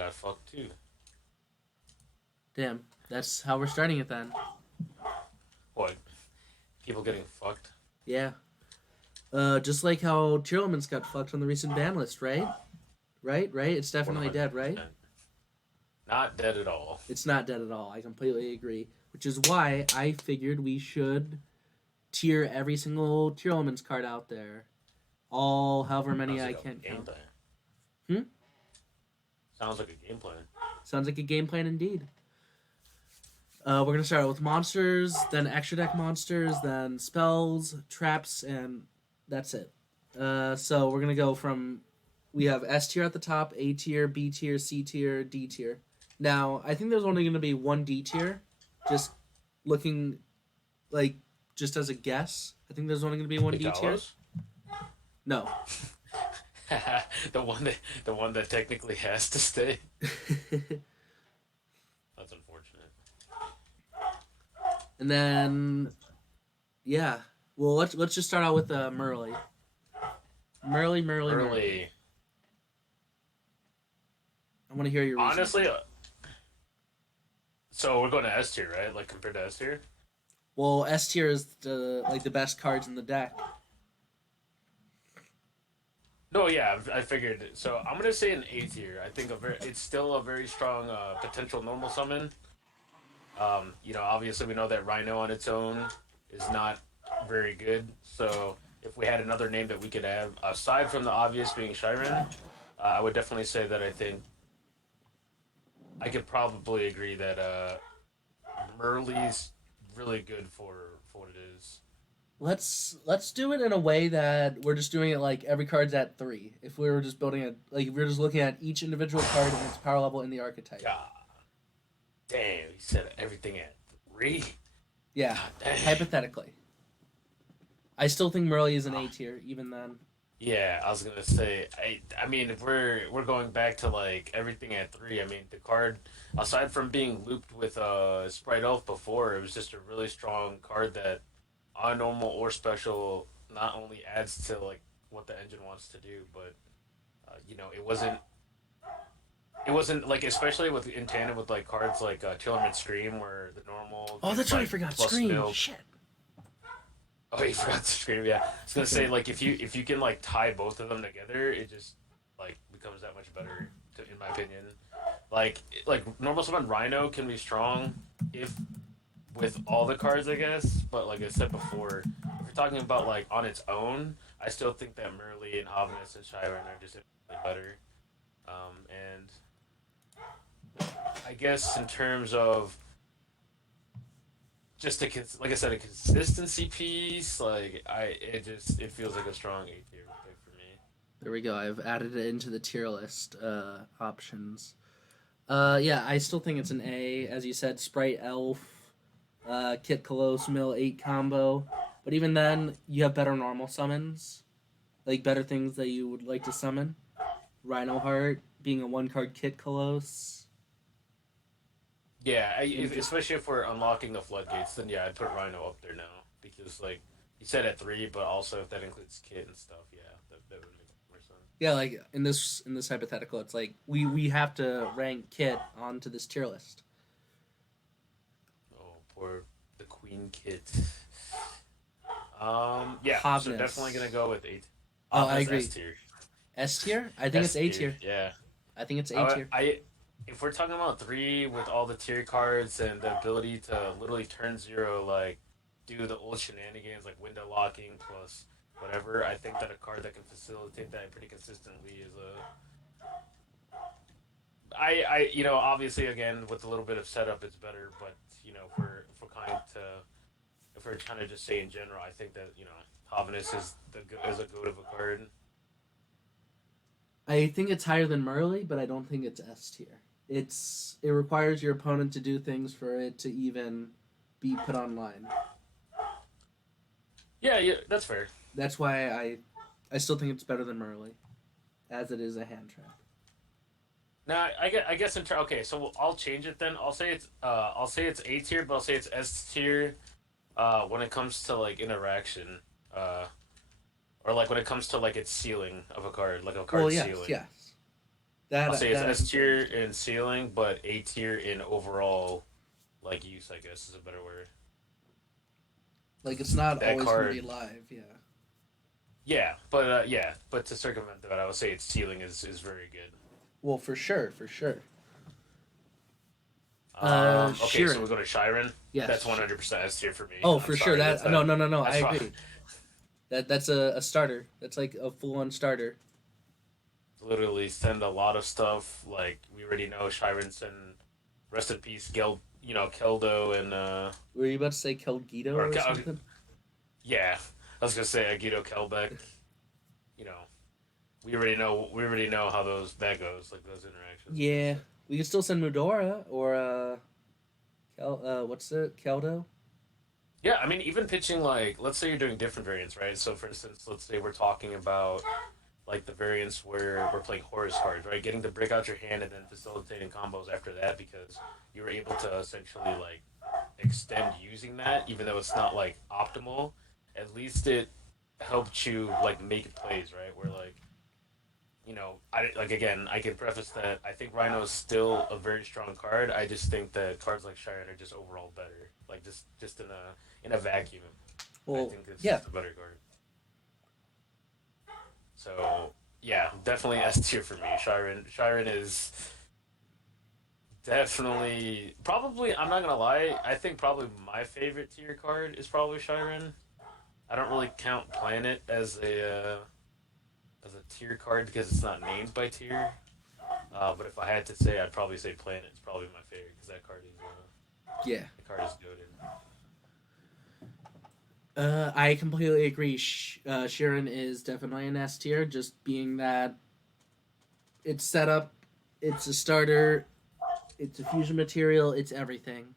got fucked too. Damn, that's how we're starting it then. What? People getting fucked? Yeah. Just like how Tearlaments got fucked on the recent ban list, right? Right? It's One definitely dead, hundred right? percent. Not dead at all. It's not dead at all. I completely agree. Which is why I figured we should tier every single Tearlaments card out there. All however many Sounds I like can't a game count. plan. Hmm? Sounds like a game plan. Sounds like a game plan indeed. We're gonna start out with monsters, then extra deck monsters, then spells, traps, and that's it. So we're gonna go from we have S tier at the top, A tier, B tier, C tier, D tier. Now I think there's only gonna be one D tier. Just looking like just as a guess, I think there's only gonna be one D tier. Picallos? No. the one that technically has to stay. That's unfortunate. And then yeah, well let's just start out with Merly. Merly. Early. I want to hear your reasoning. Honestly, so we're going to S tier, right? Like compared to S tier. Well, S tier is the best cards in the deck. No, yeah, I figured. So I'm gonna say an A tier. I think it's still a very strong potential normal summon. Obviously we know that Rhino on its own is not very good. So if we had another name that we could add aside from the obvious being Shiren, I would definitely say that I think I could probably agree that Merly's really good for what it is. Let's do it in a way that we're just doing it like every card's at 3. If we were just building it like if we were just looking at each individual card and its power level in the archetype. God damn, he said everything at 3. Yeah, God damn. hypothetically. I still think Merly is an A tier even then. Yeah, I was gonna say. I mean, if we're going back to like everything at 3, I mean, the card, aside from being looped with Sprite Elf before, it was just a really strong card that, on normal or special, not only adds to like what the engine wants to do, but it wasn't like, especially with in tandem with like cards like Tearlaments Scream, where the normal Oh, gives that's right. I like forgot plus Scream. milk. Shit. Oh, you forgot to scream. Yeah, I was gonna say like if you can like tie both of them together, it just like becomes that much better, in my opinion. Like normal summon Rhino can be strong if with all the cards, I guess. But like I said before, if you're talking about like on its own, I still think that Merly and Havnus and Shiren are just infinitely better. And I guess in terms of just like I said, a consistency piece. Like it feels like a strong A tier pick for me. There we go. I've added it into the tier list options. Yeah, I still think it's an A. As you said, Sprite Elf, Kit Kalos, Mill 8 combo. But even then, you have better normal summons. Like, better things that you would like to summon. Rhino Heart, being a one card Kit Kalos. Yeah, Just, especially if we're unlocking the floodgates, then yeah, I'd put Rhino up there now because like you said at 3, but also if that includes Kit and stuff, yeah, that would make more sense. yeah, like in this hypothetical, it's like we have to rank Kit onto this tier list. Oh, poor the Queen Kit. Yeah, so definitely Hobness. gonna go with 8. Oh, I That's agree. S tier. S tier? I think it's S A tier. tier. Yeah. I think it's A tier. If we're talking about 3 with all the tier cards and the ability to literally turn 0, like do the old shenanigans like window locking plus whatever, I think that a card that can facilitate that pretty consistently is obviously again with a little bit of setup it's better, but if we're trying to just say in general, I think that Havnus is a goat of a card. I think it's higher than Merly, but I don't think it's S tier. It requires your opponent to do things for it to even be put online. Yeah, yeah, that's fair. That's why I still think it's better than Merly, as it is a hand trap. Now, I guess okay, so I'll change it then. I'll say it's A tier, but I'll say it's S tier. When it comes to like interaction, or like when it comes to like its ceiling of a card, like a Well, card yes, ceiling. yes. I'll say it's That I S completely tier understand. in ceiling, but A tier in overall like use. I guess is a better word. Like it's Because not that always gonna be card, live. Yeah. yeah, but to circumvent that, I would say its ceiling is very good. Well, for sure, for sure. Okay, so we Sheeran. go to Shiren. That's Yes. 100% S tier for me. Oh, I'm for sure. sorry, That no, no, no, no. I that's probably agree. That's a starter. That's like a full on starter. literally send a lot of stuff. Like we already know Shiren's and rest in peace, Keldo and Were you about to say Kelgito or or something? yeah, I was gonna say Agito Kelbeck. You know, we already know how that goes, like those interactions. Yeah, we can still send Mudora or what's it? Keldo. Yeah, I mean, even pitching like, let's say you're doing different variants, right? So, for instance, let's say we're talking about like the variants where we're playing Horus cards, right? Getting to break out your hand and then facilitating combos after that because you were able to essentially like extend using that, even though it's not like optimal. At least it helped you like make plays, right? Where like I like again, I can preface that I think Rhino is still a very strong card. I just think that cards like Sharon are just overall better. Like just in a vacuum, I Well, think it's yeah. just a better card. So yeah, definitely S tier for me. Sharon is definitely probably. I'm not gonna lie. I think probably my favorite tier card is probably Sharon. I don't really count Planet as a tier card because it's not named by tier. But if I had to say, I'd probably say Planet is probably my favorite because Yeah. that card is goaded. I completely agree. Sheeran is definitely an S tier, just being that it's set up, it's a starter, it's a fusion material, it's everything,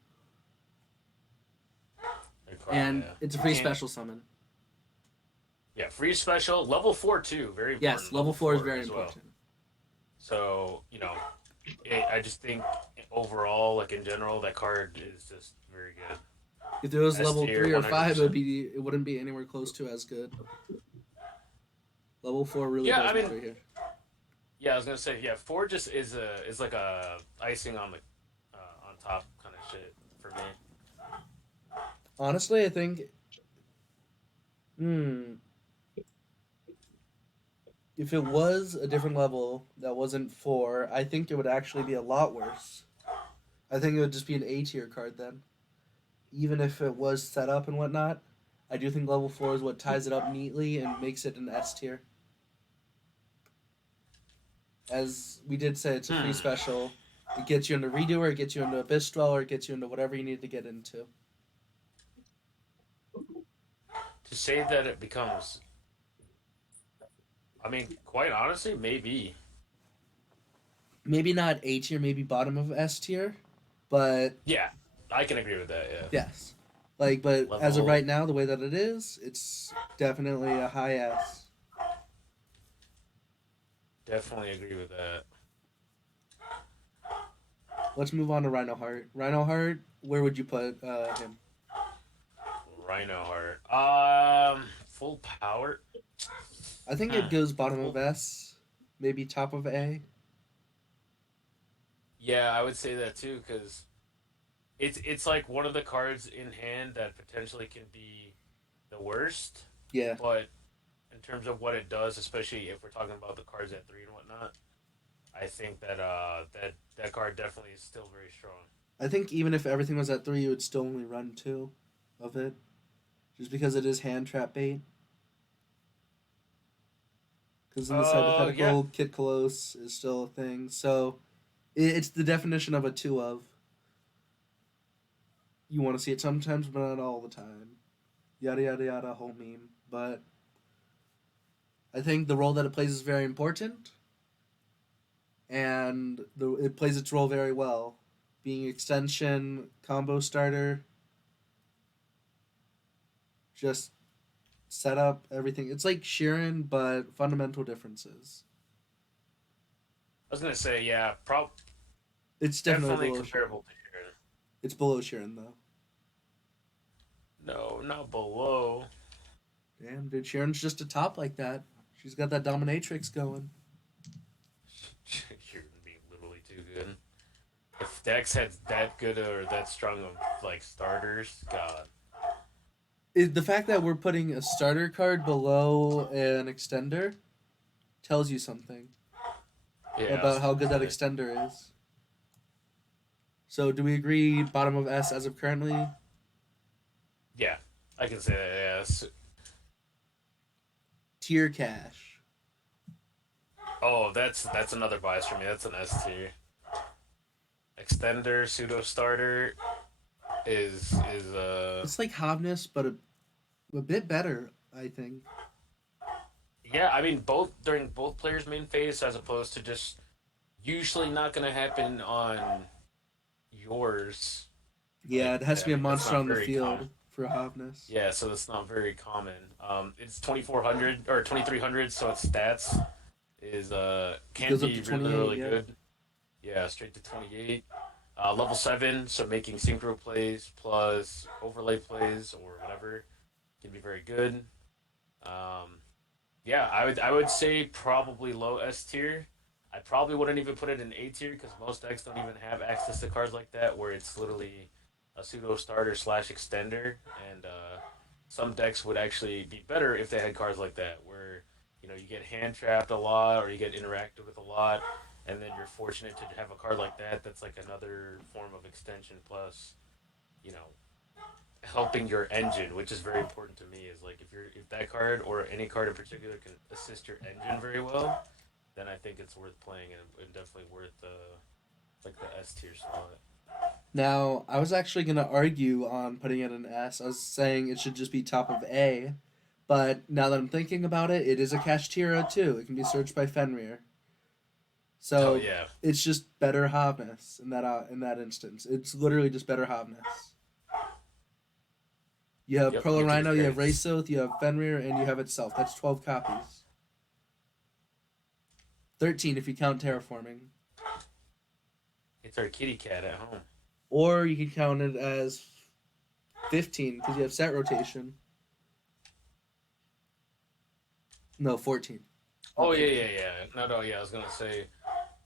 That card, and yeah, it's a you free can't. special summon. Yeah, free special level 4 too, very Yes, important. level Level 4 is 4 very as well. important. So I just think overall, like in general, that card is just very good. If it was S level tier, 3 or one hundred 5, percent. it wouldn't be anywhere close to as good. Level 4 really Yeah, does I mean, matter here. yeah, I was gonna say, yeah, 4 just is like a icing on the on top kind of shit for me. Honestly, I think, hmm, if it was a different level that wasn't 4, I think it would actually be a lot worse. I think it would just be an A tier card then. Even if it was set up and whatnot, I do think level 4 is what ties it up neatly and makes it an S tier. As we did say, it's a free Hmm. special. It gets you into Redoer, it gets you into Abyss Dweller, it gets you into whatever you need to get into. To say that it becomes, I mean, quite honestly, maybe. Maybe not A tier, maybe bottom of S tier, but Yeah, I can agree with that. Yeah, yes. Like, but as of right level now, the way that it is, it's definitely a high S. definitely agree with that. Let's move on to Rhino Heart. Rhino Heart, where would you put him? Rhino Heart. Full power. I think it Hmm. goes bottom of Full. S, maybe top of A. Yeah, I would say that too because it's like one of the cards in hand that potentially can be the worst, Yeah. but in terms of what it does, especially if we're talking about the cards at 3 and whatnot, I think that card definitely is still very strong. I think even if everything was at 3, you would still only run 2 of it, just because it is hand trap bait. Because in this Yeah, hypothetical, Kit Kalos is still a thing. So it's the definition of a 2 of. You want to see it sometimes, but not all the time. Yada yada yada, whole meme. But I think the role that it plays is very important, and it plays its role very well. Being extension, combo starter, just setup, everything. It's like Sheeran, but fundamental differences. I was gonna say yeah, It's definitely definitely below Sheeran. comparable to Sharon. It's below Sheeran, though. No, not below. Damn, dude, Sheeran's just a top like that. She's got that dominatrix going. Dex has that good or that strong of like starters, God. The fact that we're putting a starter card below an extender tells you something Yeah, I about was how good that gonna say. extender is. So, do we agree bottom of S as of currently? Yeah, I can say that. Yeah. Tier cash. Oh, that's another bias for me. That's an S tier. Extender pseudo starter is. It's like Havness, but a bit better, I think. Yeah, I mean both during both players' main phase as opposed to just usually not gonna happen on yours. Yeah, Like it has to I be a mean that's monster not on the very common. field for Havness. Yeah, so that's not very common. It's 2400 or 2300, so its stats is It can goes up be to really 28, really yep. good. Yeah, straight to 28. Level 7, so making synchro plays plus overlay plays or whatever can be very good. Um, yeah, I would say probably low S tier. I probably wouldn't even put it in A tier because most decks don't even have access to cards like that, where it's literally a pseudo starter slash extender, and some decks would actually be better if they had cards like that, where you get hand trapped a lot or you get interacted with a lot, and then you're fortunate to have a card like that that's like another form of extension plus you know helping your engine, which is very important to me. Is like if that card or any card in particular can assist your engine very well, then I think it's worth playing and definitely worth like the S tier slot. Now, I was actually going to argue on putting it in S. I was saying it should just be top of A. But now that I'm thinking about it, it is a Kashtira too. It can be searched by Fenrir. Oh So yeah, it's just better Havness in that instance. It's literally just better Havness. You have yep. Pearl You to be Rhino, you fair, have Wraithoth, you have Fenrir, and you have itself. That's 12 copies. 13 if you count terraforming. it's our kitty cat at home. Or you can count it as 15 because you have set rotation. No, 14. Oh Not yeah, 15. yeah, yeah. No, yeah. I was gonna say,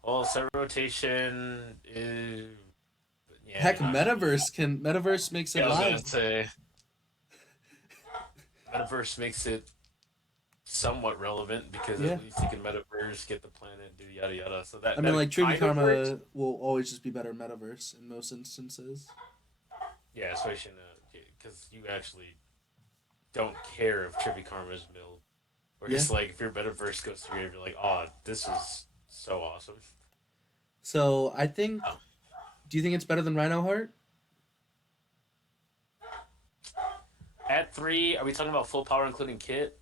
well, set rotation is yeah. Heck, You're not really. Metaverse makes Yeah, it I was gonna live. say metaverse makes it somewhat relevant because Yeah. at least you can metaverse, get the planet, do yada yada. So I that mean, that like, Trivia kind of works. Karma will always just be better Metaverse in most instances. Yeah, especially because you actually don't care if Trippy Karma is milled. Yeah. Whereas, like, if your metaverse goes through, you're like, oh, this is so awesome. So I think. Oh. Do you think it's better than Rhino Heart? At 3, are we talking about full power including kit?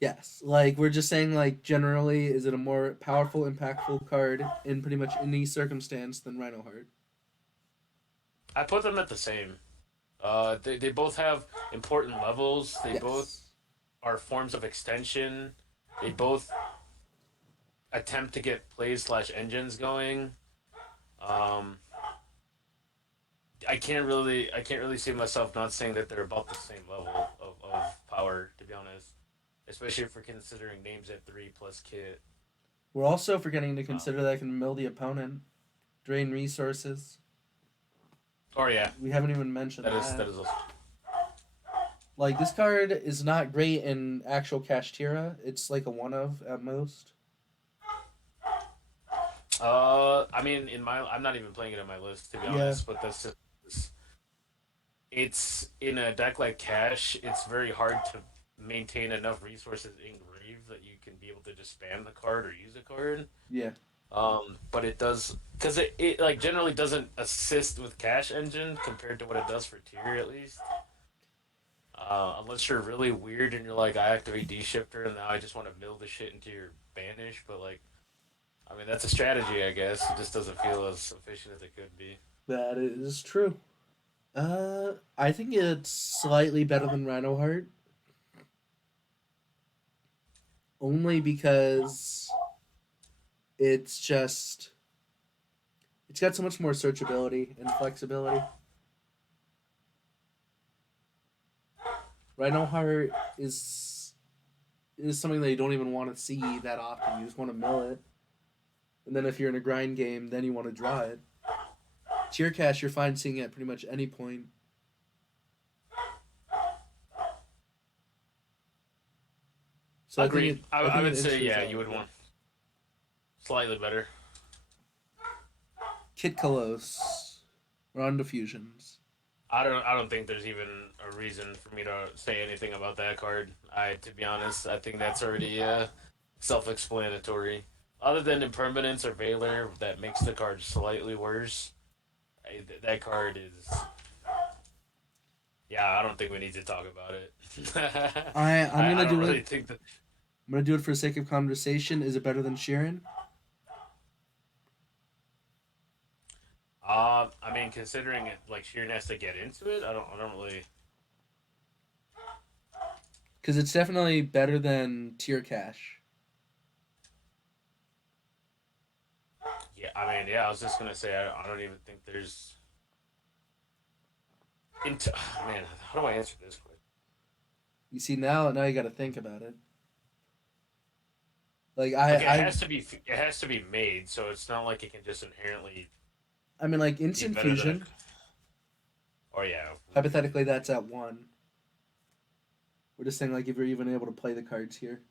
Yes. Like, we're just saying, like, generally, is it a more powerful, impactful card in pretty much any circumstance than Rhino Heart? I put them at the same. They both have important levels. They both Yes. are forms of extension. They both attempt to get plays slash engines going. Um, I can't really see myself not saying that they're about the same level of power, to be honest. Especially if we're considering names at 3 plus kit. We're also forgetting to Um, consider that it can mill the opponent, drain resources. or yeah, We haven't even mentioned that is that. that is. Also, Like, this card is not great in actual Kashtira. It's like a one of at most. I mean, I'm not even playing it in my list to be Yeah. honest, but that's just it's in a deck like Cash. It's very hard to maintain enough resources in Grave that you can be able to just spam the card or use a card. Yeah. But it does because it like generally doesn't assist with Cash Engine compared to what it does for Tier at least. Unless you're really weird and you're like, I activate D Shifter and now I just want to mill the shit into your banish, but like, I mean, that's a strategy, I guess. It just doesn't feel as efficient as it could be. That is true. I think it's slightly better than Rhino Heart. Only because it's just. It's got so much more searchability and flexibility. Rhino Heart is something that you don't even want to see that often. You just want to mill it. And then if you're in a grind game, then you want to draw it. Tier cash, you're fine seeing at pretty much any point. So Agreed. I I think would it say, ensures yeah, all you of would it. want slightly better. Kit Kalos. We're on diffusions. I don't think there's even a reason for me to say anything about that card. To be honest, I think that's already self-explanatory. Other than impermanence or Valor, that makes the card slightly worse. That card is, yeah. I don't think we need to talk about it. I'm I gonna don't do it. really think that. I'm gonna do it for the sake of conversation. Is it better than Sheeran? I mean, considering it, like Sheeran has to get into it, I don't really. Because it's definitely better than Tier Cash. Yeah, I mean, yeah. I was just gonna say I don't even think there's. Into man, how do I answer this question? You see now you got to think about it. Like Like I it has to be made, so it's not like it can just inherently I mean like be instant better than a. fusion. Or yeah, Hypothetically, that's at one. We're just saying like if you're even able to play the cards here.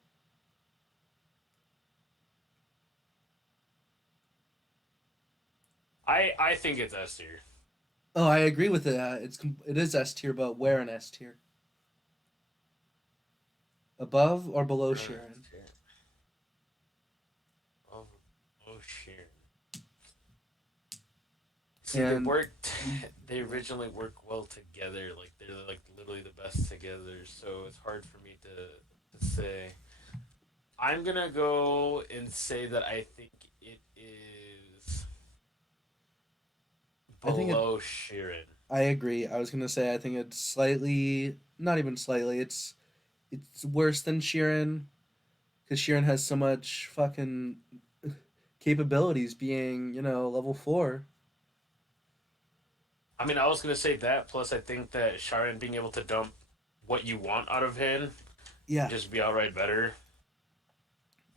I think it's S tier. Oh, I agree with it. It is S tier, but where in S tier? Above or below Sheeran? Oh, oh, Sheeran. See, they And worked. They originally work well together. Like they're like literally the best together. So it's hard for me to say. I'm gonna go and say that I think it is I think it. below Sheeran. I agree. I was gonna say I think it's slightly, not even slightly. It's worse than Sheeran because Sheeran has so much fucking capabilities, being level 4. I mean, I was gonna say that. Plus, I think that Sharon being able to dump what you want out of him Yeah, just be outright better.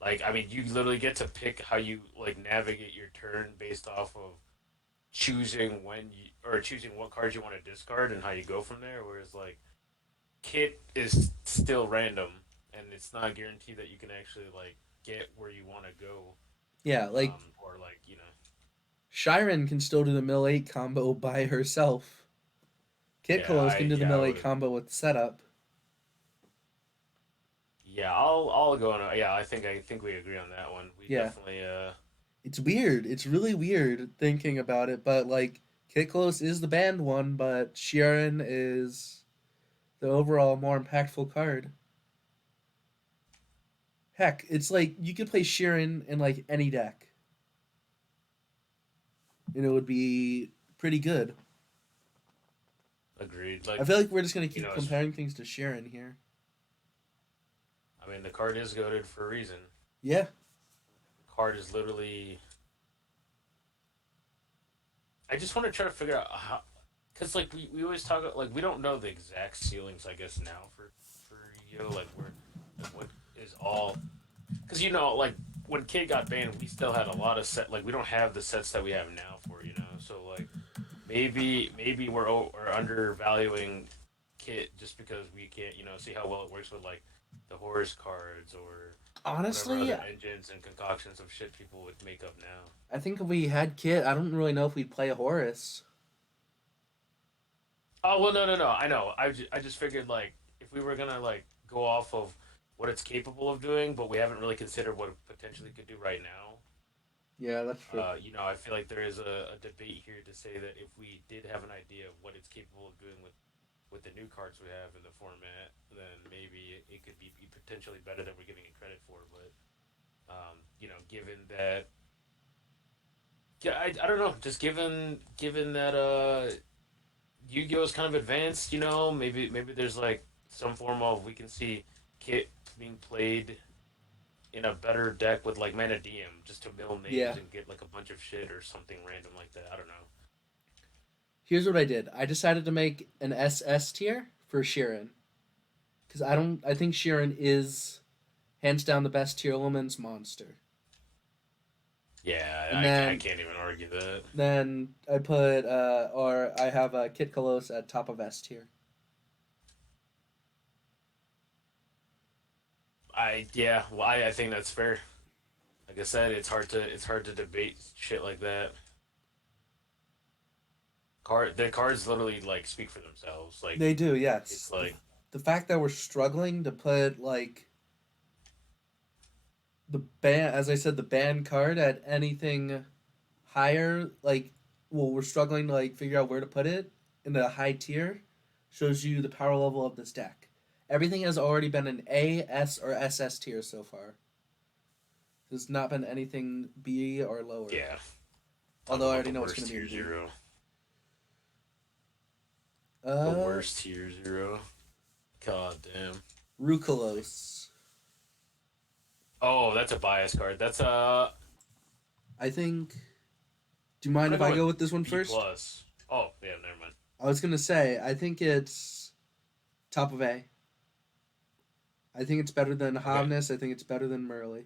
Like, I mean, you literally get to pick how you like navigate your turn based off of choosing when you or choosing what cards you want to discard and how you go from there. Whereas like Kit is still random and it's not guaranteed that you can actually like get where you want to go. yeah. Like Or like Shiren can still do the mill 8 combo by herself. Kit Kalos can do the I mill 8 would combo with setup. yeah I'll go on. Yeah, I think we agree on that one. We Yeah, definitely it's weird. It's really weird thinking about it, but like Kit Kalos is the banned one, but Shiren is the overall more impactful card. Heck, it's like you could play Shiren in like any deck, and it would be pretty good. agreed. I Like feel like we're just gonna you keep know, comparing things to Shiren here. I mean the card is goaded for a reason. Yeah, The card is literally. I just want to try to figure out how, because like we always talk about, like we don't know the exact ceilings. I guess now for Yu, like where like, what is all because like when Kid got banned, we still had a lot of set. Like we don't have the sets that we have now for So like maybe we're undervaluing Kit just because we can't see how well it works with like the horse cards or whatever honestly, other engines and concoctions of shit people would make up now. I think if we had Kit, I don't really know if we'd play a Horus. Oh well, no. I know. I just figured like if we were gonna like go off of what it's capable of doing, but we haven't really considered what it potentially could do right now. Yeah, that's true. I feel like there is a debate here to say that if we did have an idea of what it's capable of doing with the new cards we have in the format, then maybe it could be potentially better than we're giving it credit for. But given that, yeah, I don't know. Just given that Yu-Gi-Oh is kind of advanced, maybe there's like some form of we can see Kit being played in a better deck with like Mana DM just to mill Yeah. names and get like a bunch of shit or something random like that. I don't know. Here's what I did. I decided to make an SS tier for Sheeran because I think Sheeran is hands down the best Tearlaments monster. Yeah, And I then can't even argue that. I put or I have Kit Kalos at top of S tier. I think that's fair. Like I said, it's hard to debate shit like that. The cards literally like speak for themselves. Like They do, yes. it's like The fact that we're struggling to put like the ban, as I said, the ban card at anything higher, like, well, we're struggling to like figure out where to put it in the high tier, shows you the power level of this deck. Everything has already been an A, S, or SS tier so far. There's not been anything B or lower. yeah. Talk Although I about already the know it's gonna worst be in tier B. zero. The Uh, worst tier zero. God damn. Rucolos. Oh, that's a bias card. That's I think. Do you mind I'm if gonna I go with go with this one B first? plus. Oh yeah, never mind. I was gonna say I think it's top of A. I think it's better than Okay. Havness. I think it's better than Merly.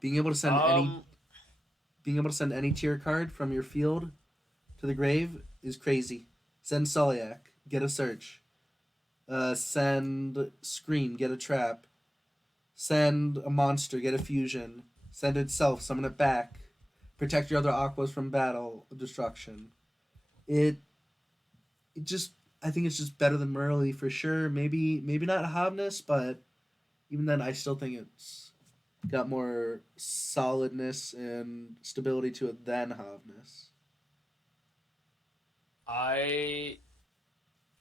Being able to send any Um. being able to send any tier card from your field to the grave is crazy. Send Soliak, get a search. Send Scream, get a trap. Send a monster, get a fusion. Send itself, summon it back. Protect your other aquas from battle destruction. It it just I think it's just better than Merly for sure. Maybe not Havness, but even then I still think it's got more solidness and stability to it than Havness. I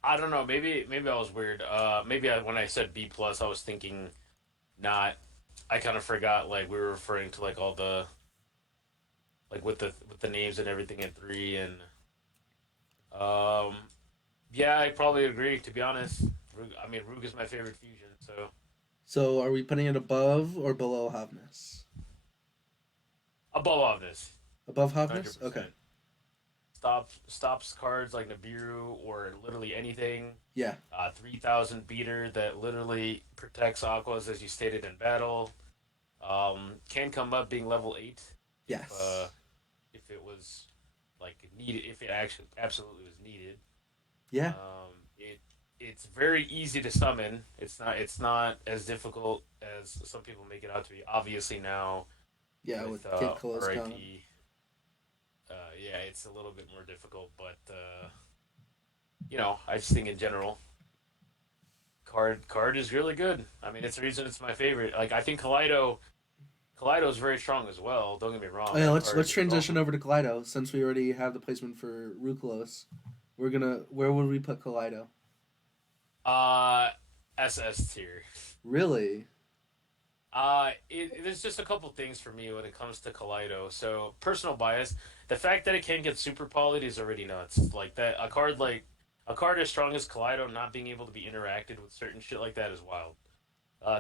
I don't know. Maybe I was weird. When I said B plus, I was thinking not. I kind of forgot like we were referring to like all the like with the names and everything in three and um yeah, I probably agree. To be honest, I mean Rook is my favorite fusion, so So are we putting it above or below Havness? above all of this, Above hundred Havness? Okay. percent. Stops cards like Nibiru or literally anything. Yeah. 3,000 beater that literally protects Aquas as you stated in battle. Can come up being level 8 Yes. if it was like needed, if it actually absolutely was needed. Yeah. It's very easy to summon. It's not as difficult as some people make it out to be. Obviously now Yeah, with with Kid Close gone. RIP, yeah, it's a little bit more difficult. But I just think in general, card is really good. I mean, it's the reason it's my favorite. Like I think Kaleido is very strong as well. Don't get me Oh wrong. yeah, That let's card is transition also over to Kaleido since we already have the placement for Ruclos. Where would we put Kaleido? uh SS tier. Really? There's just a couple things for me when it comes to Kaleido. So personal bias, the fact that it can get super polyed is already nuts. Like that, a card as strong as Kaleido not being able to be interacted with certain shit like that is wild.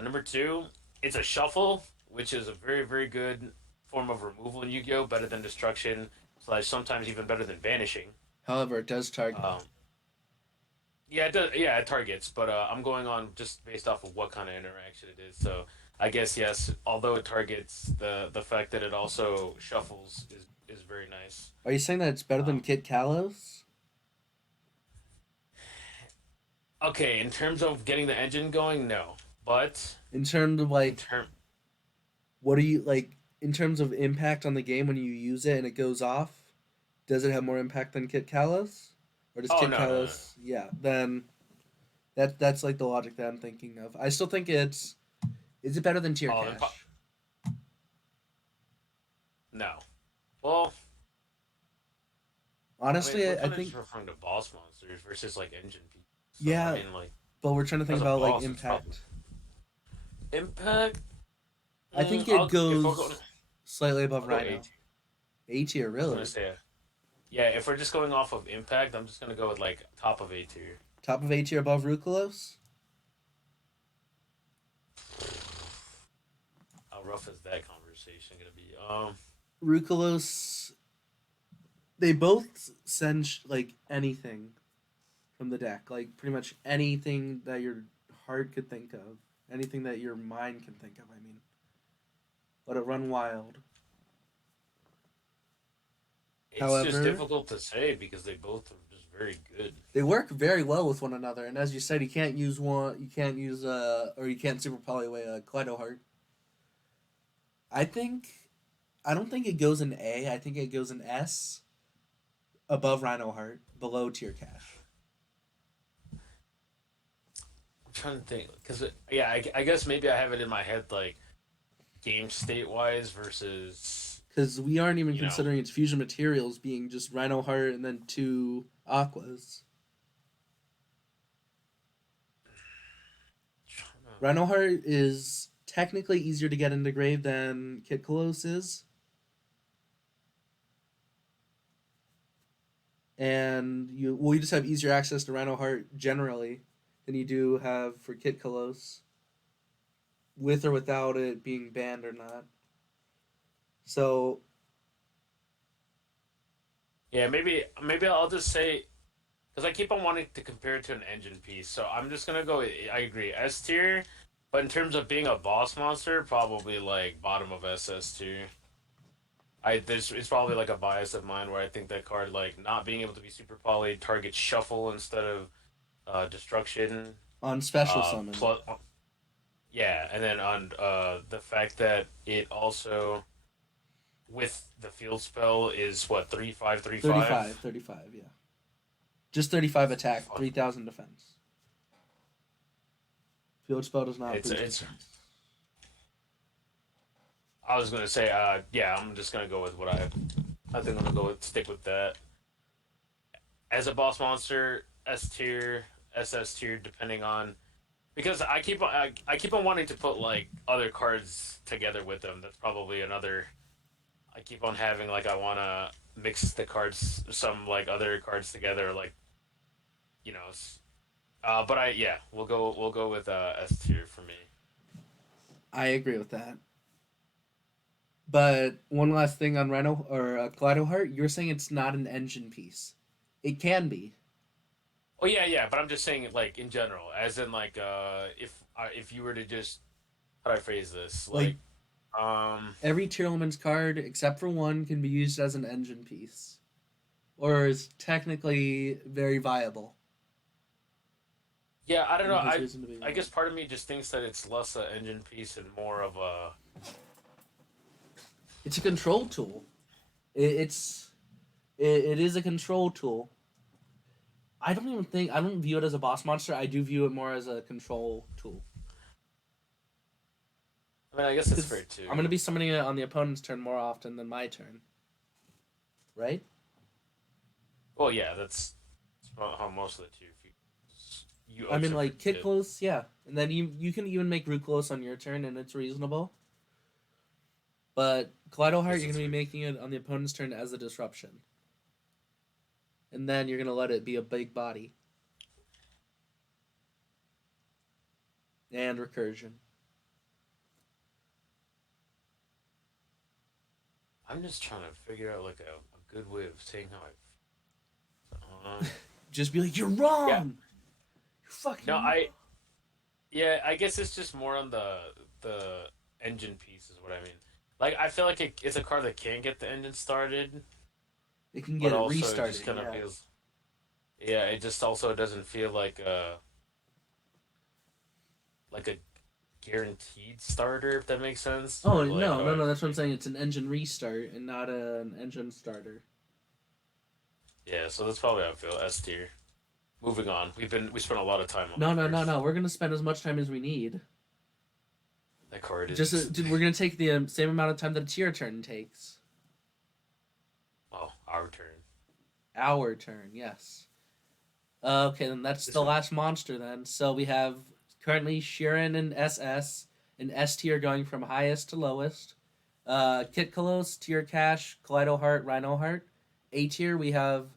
Number two, it's a shuffle, which is a very very good form of removal in Yu-Gi-Oh. Better than destruction slash sometimes even better than banishing. However, it does target. Um, yeah, it does. Yeah, it targets, but I'm going on just based off of what kind of interaction it is. So I guess yes, although it targets, the fact that it also shuffles is very nice. Are you saying that it's better than Um, Kit Kalos? okay, in terms of getting the engine going, no, but In terms of in like, term, what do you like? In terms of impact on the game when you use it and it goes off, does it have more impact than Kit Kalos? Or does oh Kit no no no, Kalos? Yeah, then that's like the logic that I'm thinking of. I still think it's. Is it better than Tier oh Cash? no. Well, I mean, Honestly, we're I kind of just think referring to boss monsters versus like engine people. So I yeah, mean, like but we're trying to think as a about like boss, it's probably impact. impact. I think it I'll if we're going, goes slightly above I'll go A Rhino. tier. A tier, I was gonna really. say yeah. If we're just going off of impact, I'm just gonna go with like top of A tier. Top of A tier above Rucolos. How rough is that conversation gonna be? Rucolos. They both send like anything from the deck, like pretty much anything that your heart could think of, anything that your mind can think of. I mean, Let it run wild. It's just However, difficult to say because they both are just very good. they work very well with one another, and as you said, you can't use one. You can't use or you can't super poly away a Kaleido Heart. I think I don't think it goes in A. I think it goes in S, above Rhino Heart, below Tier Cash. I'm trying to think because yeah, I guess maybe I have it in my head like game state wise versus Because we aren't even you know. considering its fusion materials being just Rhino Heart and then two Aquas. Rhino Heart is technically easier to get into grave than Kit Kalos is. And you just have easier access to Rhino Heart generally than you do have for Kit Kalos, with or without it being banned or not. So Yeah, maybe I'll just say because I keep on wanting to compare it to an engine piece, so I'm just gonna go. I agree, S tier, but in terms of being a boss monster, probably like bottom of SS tier. There's it's probably like a bias of mine where I think that card like not being able to be super poly targets shuffle instead of destruction. on special summon, Plus, yeah, and then on the fact that it also with the field spell is what 3-5-3-5. 35, yeah. Just 35 attack, Fuck. 3,000 defense. Field spell does not boost It's. defense. I was gonna say, yeah, I'm just gonna go with what I think I'm gonna go with stick with that as a boss monster, S tier, SS tier, depending on because I keep on wanting to put like other cards together with them. That's probably another. I keep on having like I want to mix the cards, some like other cards together, like you know. But I yeah, we'll go with S tier for me. I agree with that. But one last thing on Rhino or Kaleido Heart, you're saying it's not an engine piece. It can be. Oh yeah, yeah, but I'm just saying like in general, as in like if you were to just how do I phrase this Like like um every Tearlaments card except for one can be used as an engine piece, or is technically very viable yeah I don't know and has reason to be I guess viable. part of me just thinks that it's less a engine piece and more of a It's a control tool. It's it is a control tool. I don't view it as a boss monster. I do view it more as a control tool. I mean I guess that's fair Because I'm too. gonna be summoning it on the opponent's turn more often than my turn, right? Well yeah that's how most of the tier you I mean, except for like Kid Kit. Close, yeah, and then you can even make Root Close on your turn, and it's reasonable. But Kaleido Heart, Yes, you're that's gonna be fair. making it on the opponent's turn as a disruption, and then you're gonna let it be a big body and recursion. I'm just trying to figure out like a good way of saying how Just be like, you're yeah wrong. You're no fucking wrong. I yeah I guess it's just more on the engine piece is what I mean. Like I feel like it's a car that can get the engine started, It can but get it also it just restarted. kind of Yeah. feels yeah, it just also doesn't feel like a guaranteed starter if that makes sense. Oh Or like no, how no, I no. That's what I'm saying. It's an engine restart and not an engine starter. yeah, so that's probably how I feel. S tier. Moving on. We spent a lot of time on No, no, no, cars. no. We're gonna spend as much time as we need. That card Just is we're gonna take the same amount of time that a tier turn takes. oh our turn. Our turn, yes. Okay, then that's This the one last monster then. So we have currently Sheeran and SS, and S tier going from highest to lowest. Kit Kalos, Tier Cash, Kaleido Heart, Rhino Heart. A tier we have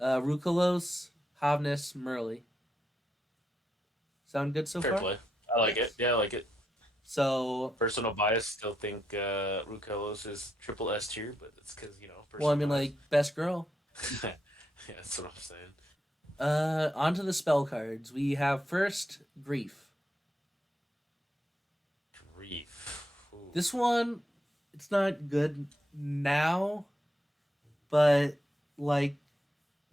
Rukalos, Havnis, Merly. Sound good so fair far? play. I like it. Yes. Yeah, I like it. So, Personal bias. Still think Rukelos is triple S tier, but it's because well, I personal mean, bias. like, best girl. Yeah, that's what I'm saying. Onto the spell cards. We have first Grief. Grief. Ooh. This one It's not good now, but like,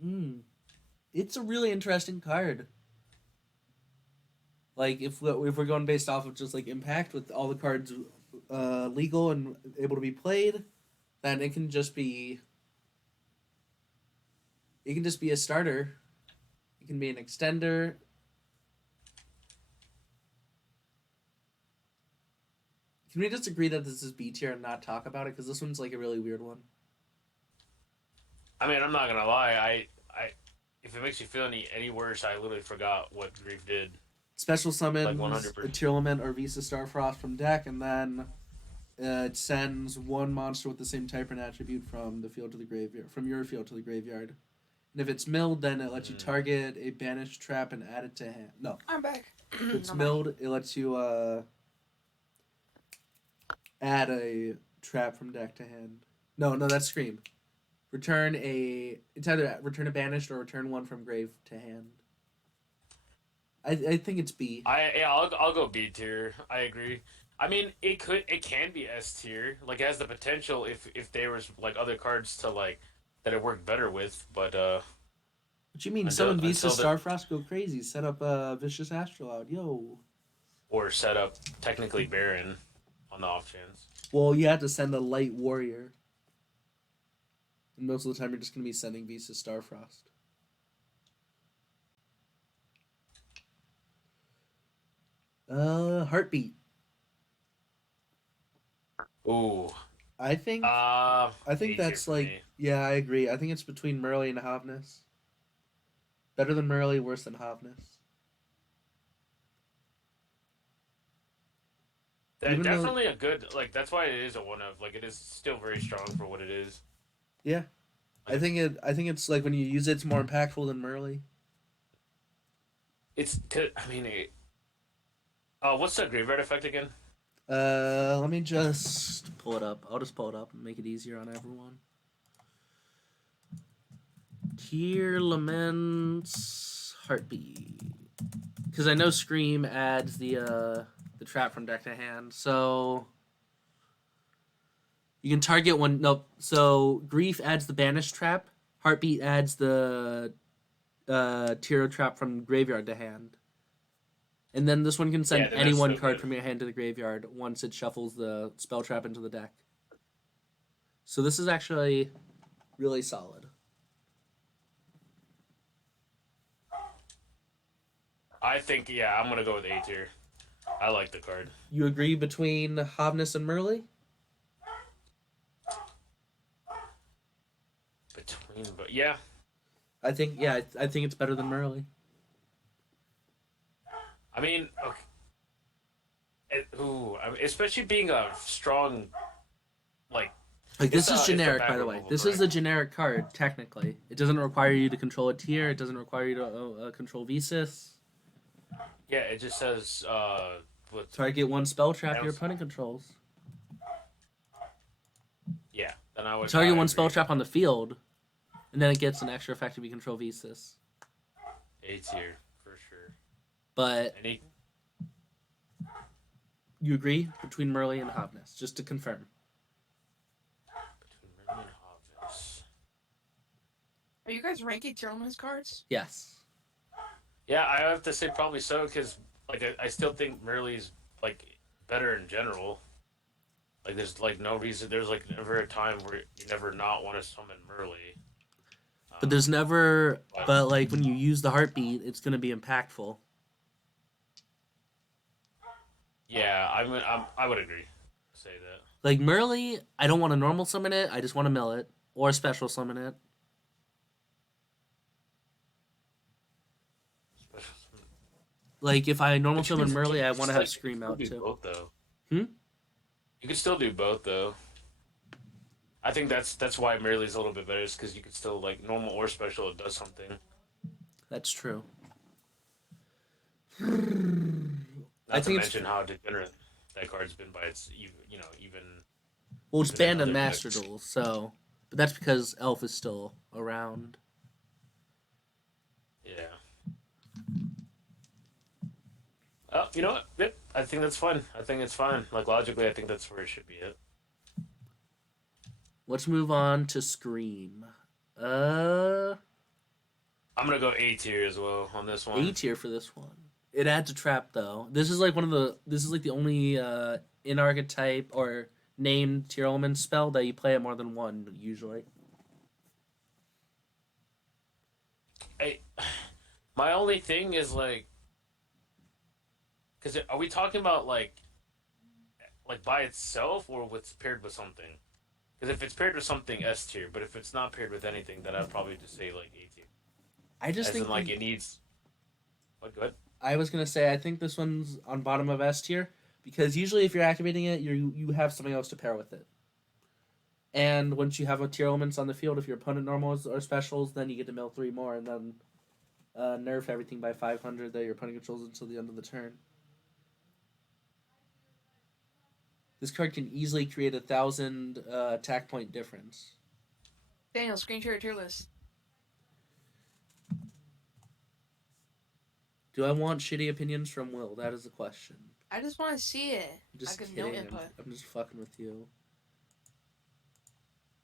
mm, it's a really interesting card. Like if we're going based off of just like impact with all the cards legal and able to be played, then it can just be a starter. It can be an extender. Can we just agree that this is B tier and not talk about it? Because this one's like a really weird one. I mean, I'm not gonna lie. If it makes you feel any worse, I literally forgot what Grief did. Special Like summons a 100%. Tearlament or Visa Starfrost from deck, and then it sends one monster with the same type and attribute from the field to the graveyard, from your field to the graveyard. And if it's milled, then it lets you Mm. target a banished trap and add it to hand. No, I'm back. if it's I'm milled, it lets you add a trap from deck to hand. No, that's Scream. It's either return a banished or return one from grave to hand. I think it's B. I'll go B tier. I agree. I mean, it can be S tier. Like it has the potential if there was like other cards to like that it worked better with, but What you mean? until Summon Visa until the Starfrost, go crazy. Set up a Vicious Astrolabe. Yo. or set up technically Baron on the off chance. Well, you have to send a light warrior. And most of the time, you're just going to be sending Visa Starfrost. Heartbeat. Ooh. I think I think A tier that's for like me. yeah, I agree. I think it's between Merle and Havness. Better than Merle, worse than Havness. That Even though definitely a good like that's why it is a one of like it is still very strong for what it is. yeah, Like I think it's like when you use it, it's more impactful than Merle. I mean what's the graveyard effect again? Let me just pull it up. I'll just pull it up and make it easier on everyone. Tearlaments Heartbeat. Because I know Scream adds the trap from deck to hand, so you can target one. Nope. So Grief adds the banish trap. Heartbeat adds the Tiro trap from graveyard to hand. And then this one can send Yeah, then any that's one still card good. from your hand to the graveyard once it shuffles the spell trap into the deck. So this is actually really solid. I think yeah, I'm gonna go with A tier. I like the card. You agree between Havness and Merle? But yeah. I think I think it's better than Merle. I mean, okay. I mean, especially being a strong like Like this is it's the generic, by back the way. removal, This is correct? a generic card technically. It doesn't require you to control a tier. It doesn't require you to control Visas. Yeah, it just says with Target one spell trap your else- opponent controls. yeah. Then I would Target I one agree. spell trap on the field, and then it gets an extra effect if you control Visas. A tier for sure. But Any you agree between Merle and Havness, just to confirm. between Merlin and Hobbs. Are you guys ranking Tearlaments cards? Yes. Yeah, I have to say probably so because like I still think Merle's like better in general. Like there's like no reason. There's like never a time where you never not want to summon Merle. But there's never. But- But like when you use the heartbeat, it's gonna be impactful. Yeah, I would agree. Say that. Like Merle, I don't want to normal summon it. I just want to mill it or special summon it. Like if I normal But you summon can- Merle, you I can want to still- have Scream out you can too. do both though. Hmm? You can still do both though. I think that's why Merle's a little bit better, is because you can still like normal or special. It does something. That's true. Not I to think it's mention how degenerate that card's been by its even. well, it's There's banned on another Master deck. Duel, so but that's because Elf is still around. Yeah. Oh, you know what? Yep, I think that's fine. I think it's fine. Like logically, I think that's where it should be at. Let's move on to Scream. Uh, I'm gonna go A tier as well on this A one. tier for this one. It adds a trap though. This is like one of the. This is like the only in archetype or named tier element spell that you play at more than one usually. I, my only thing is like, because are we talking about like by itself or with paired with something? Because if it's paired with something, S tier. But if it's not paired with anything, then I'd probably just say like A tier. I just As in think like it needs. What good? I was gonna say I think this one's on bottom of S tier because usually if you're activating it, you have something else to pair with it. And once you have a tier elements on the field, if your opponent normals or specials, then you get to mill three more and then nerf everything by 500 that your opponent controls until the end of the turn. This card can easily create 1,000 attack point difference. Daniel, screen share your tier list. Do I want shitty opinions from Will? That is the question. I just want to see it. I'm just I got kidding. no input. I'm just fucking with you.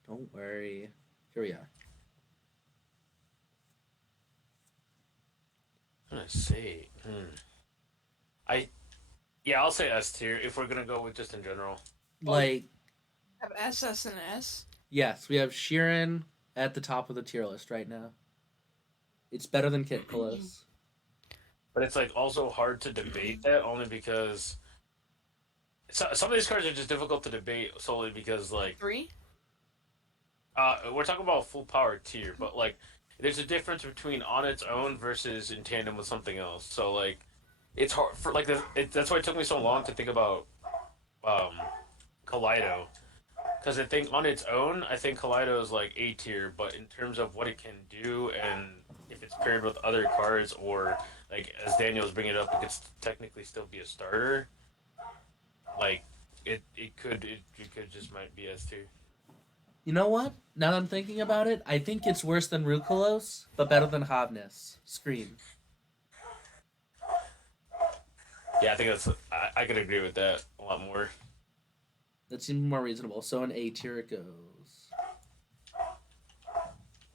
Don't worry. Here we are. I'm gonna say. I'll say S tier if we're gonna go with just in general. Like, I have S, S, and S. yes, we have Sheeran at the top of the tier list right now. It's better than Kit Kalos. But it's like also hard to debate that only because some of these cards are just difficult to debate solely because like 3? we're talking about full power tier, but like there's a difference between on its own versus in tandem with something else. So like it's hard for like that's why it took me so long to think about Kaleido. Because I think on its own, I think Kaleido is like A tier, but in terms of what it can do and if it's paired with other cards or like as Daniel's bringing it up, it could technically still be a starter. Like it could just might be S tier. You know what? Now that I'm thinking about it, I think it's worse than Rukalos, but better than Havness. Scream. Yeah, I think I could agree with that a lot more. That seems more reasonable. So in A tier it goes.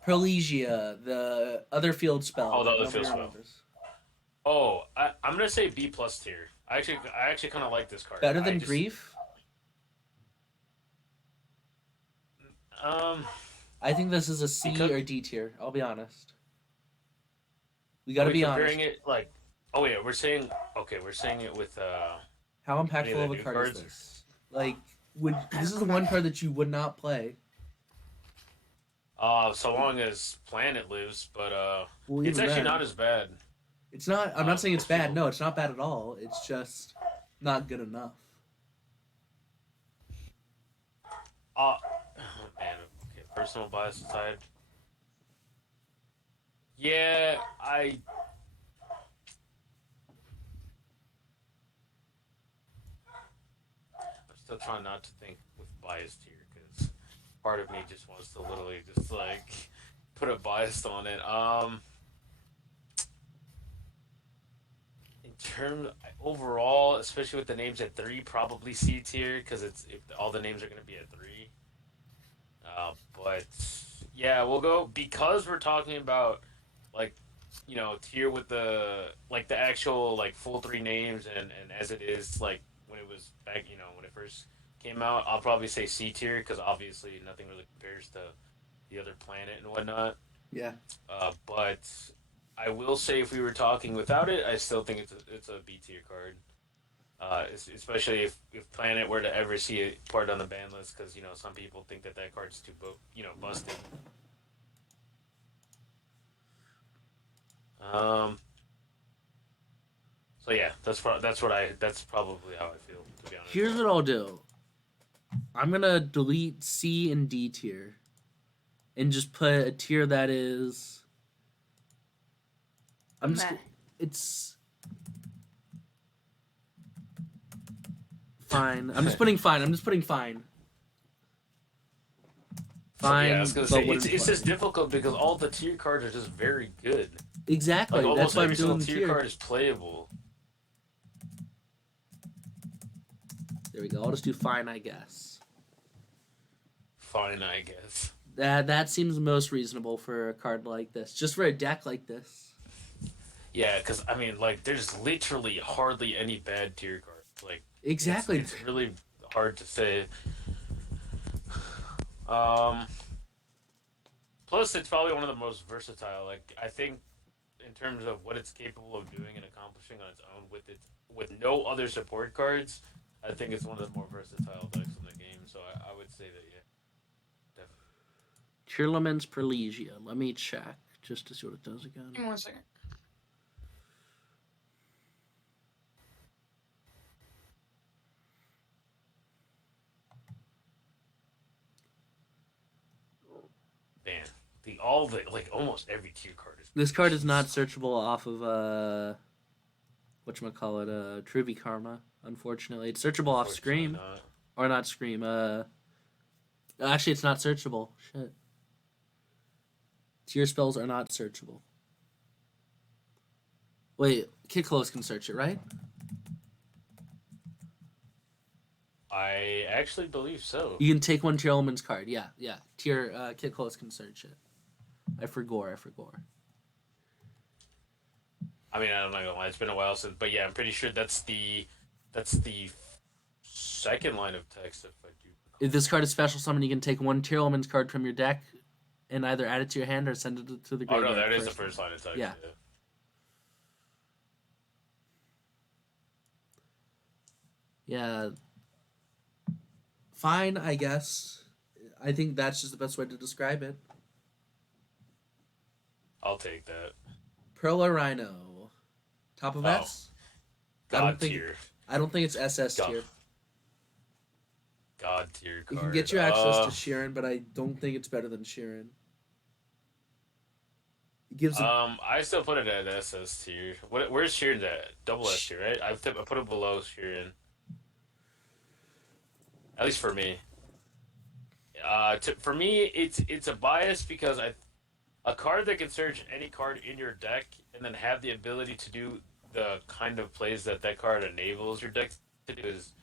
Perlegia, the other field spell. Oh, the that other nobody field spell. remembers. Oh, I'm gonna say B plus tier. I actually kind of like this card. Better than I just, Grief? Um, I think this is a C Because- or D tier. I'll be honest. We gotta be honest. comparing it like. Oh yeah, we're saying it with How Any impactful of of the a new card cards? is this? Like, this is the one card that you would not play. so long as Planet lives, but Well, it's even actually then, not as bad. It's not. I'm not saying it's bad. people- No, it's not bad at all. It's just not good enough. Oh man, okay, personal bias aside. Yeah, I'm still trying not to think with bias here because part of me just wants to literally just like put a bias on it. In terms overall, especially with the names at 3, probably C tier because all the names are going to be at 3. But yeah, we'll go because we're talking about like tier with the like the actual like full 3 names and as it is like when it was back when it first came out. I'll probably say C tier because obviously nothing really compares to the other planet and whatnot. Yeah. But I will say if we were talking without it, I still think it's a B tier card. Especially if Planet were to ever see it part on the ban list, because some people think that card's too busted. So yeah, that's probably how I feel, to be honest. Here's what I'll do. I'm gonna delete C and D tier, and just put a tier that is. Meh. It's fine. I'm just putting fine. Fine. Yeah, I was gonna but say wouldn't it's play. just difficult because all the tier cards are just very good. Exactly. Like That's almost why I'm every doing single the tier tier. card is playable. There we go. I'll just do fine, I guess. fine, I guess. That seems most reasonable for a card like this. Just for a deck like this. Yeah, because I mean, like, there's literally hardly any bad tier cards. Like, Exactly. it's really hard to say. Um, Plus, it's probably one of the most versatile. Like, I think in terms of what it's capable of doing and accomplishing on its own with no other support cards, I think it's one of the more versatile decks in the game. So I would say that yeah, definitely. Tearlaments Perlegia. Let me check just to see what it does again. Give me 1 second. Man, the all the like almost every tier card is. This card is not searchable off of whatchamacallit, Trivy Karma, unfortunately. It's searchable off Scream. Not. Or not Scream, actually it's not searchable. Shit. Tier spells are not searchable. Wait, Kid Close can search it, right? I actually believe so. You can take one Tearlaments card. Yeah. Kid Close can search it. I forgot. I mean, I'm not gonna lie, it's been a while since, but yeah, I'm pretty sure that's the second line of text. If I do. If this card is special summon, you can take one Tearlaments card from your deck and either add it to your hand or send it to the Oh graveyard. no, that is the first line of text. Yeah. Yeah. Fine, I guess. I think that's just the best way to describe it. I'll take that. Perla Rhino. Top of S? God tier. I don't think it's SS tier. God tier card. You can get you access to Sheeran, but I don't think it's better than Sheeran. It gives I still put it at SS tier. Where's Sheeran at? Double S tier, right? I put it below Sheeran. At least for me. For me, it's a bias because a card that can search any card in your deck and then have the ability to do the kind of plays that card enables your deck to do is,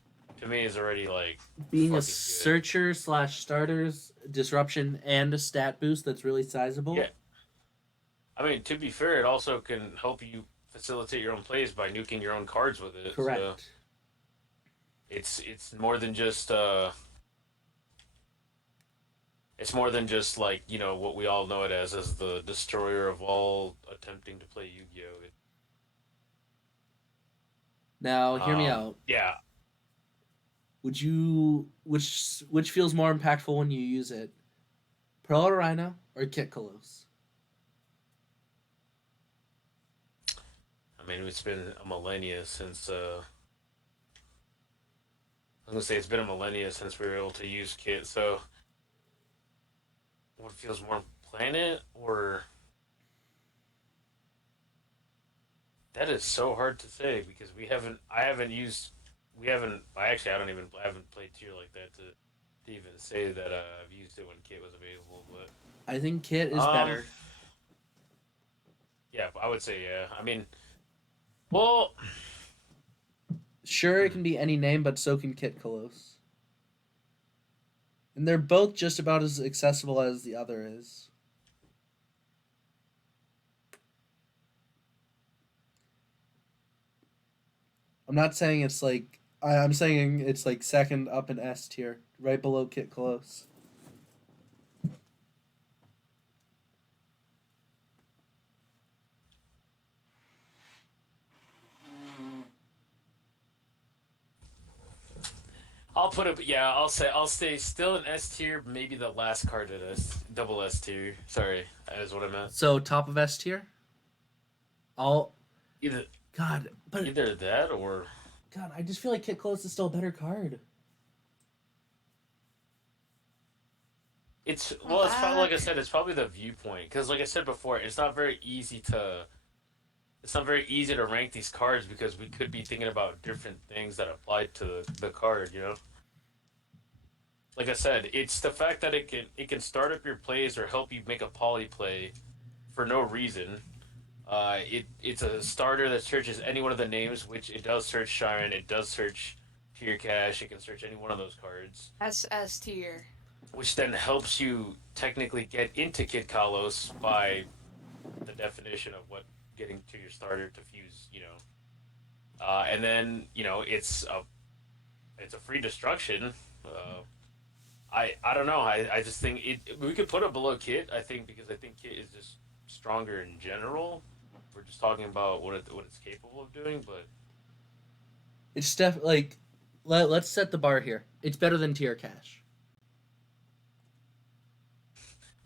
to me, is already like being a searcher / starters disruption and a stat boost that's really sizable. Yeah. I mean, to be fair, it also can help you facilitate your own plays by nuking your own cards with it. Correct. So it's more than just it's more than just like, you know, what we all know it as the destroyer of all attempting to play Yu-Gi-Oh. Now, hear me out. Yeah. Would you which feels more impactful when you use it? Pearl Rhino or Kit Kalos? I mean, it's been a millennia since I'm gonna say it's been a millennia since we were able to use Kit, so what feels more Planet or that is so hard to say because I haven't played tier like that to even say that I've used it when Kit was available, but I think Kit is better. Yeah, I would say yeah. I mean, well, sure, it can be any name, but so can Kit Kalos. And they're both just about as accessible as the other is. I'm not saying it's like... I'm saying it's like second up in S tier, right below Kit Kalos. I'll put it. Yeah, I'll stay still in S tier. Maybe the last card at double S tier. Sorry, that is what I meant. So top of S tier. Either that or God, I just feel like Kit Close is still a better card. it's probably, like I said, it's probably the viewpoint because, like I said before, it's not very easy to rank these cards because we could be thinking about different things that apply to the card, you know? Like I said, it's the fact that it can start up your plays or help you make a poly play for no reason. It's a starter that searches any one of the names, which it does search Shiren, it does search Tier Cash, it can search any one of those cards. SS tier. which then helps you technically get into Kid Kalos by the definition of what getting to your starter to fuse, and then it's a free destruction. Uh, I don't know. I just think we could put it below Kit. I think because I think Kit is just stronger in general. We're just talking about what it's capable of doing, but It's like let's set the bar here. It's better than tier cash.